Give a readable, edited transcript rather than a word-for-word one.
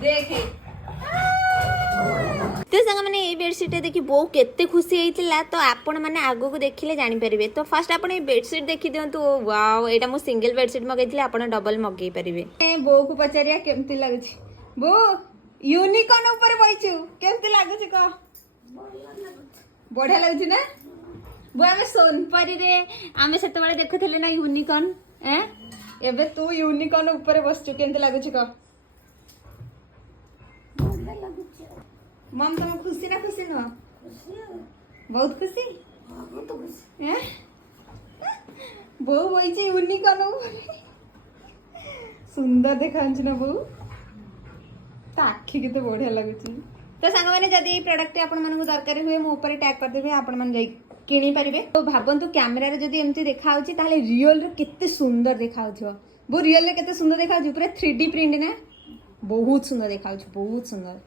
देखे तो संग मैंने ये बेडसीट देखी बो केते खुशी होइतिला तो आपण माने आगो को देखिले जानि परिबे। तो फर्स्ट आपण ये बेडसीट देखि दियंतु वाओ एटा मो सिंगल बेडसीट मगैतिले आपण डबल मगै परिबे। बो को पचारिया केमति लागुछि बो यूनिकॉर्न ऊपर बइछु केमति लागुछि को बढ़िया लागुछि ना बो आमे सोनपरी रे आमे सेते बेले देखुथिले ना यूनिकॉर्न ए एबे तू यूनिकॉर्न ऊपर बसछु केमति लागुछि को मम तुम खुशी ना खुशी नुह बहुत खुशी बो बही यूनिकॉर्न सुंदर देखा ना बो तो आखि केते बढ़िया लगुची। तो सांग मैंने जदि प्रोडक्ट आपण मानक दरकार हुए मो ऊपर टैग कर देबे आपण मान जाई किनी परिबे। तो भाबंतु कैमरा रे जदि एमती देखा होची ताले रियल रे केते सुंदर देखा होथिबो बो रियल रे केते सुंदर देखा होची पूरा 3D प्रिंट ना बहुत सुंदर देखा होची बहुत सुंदर।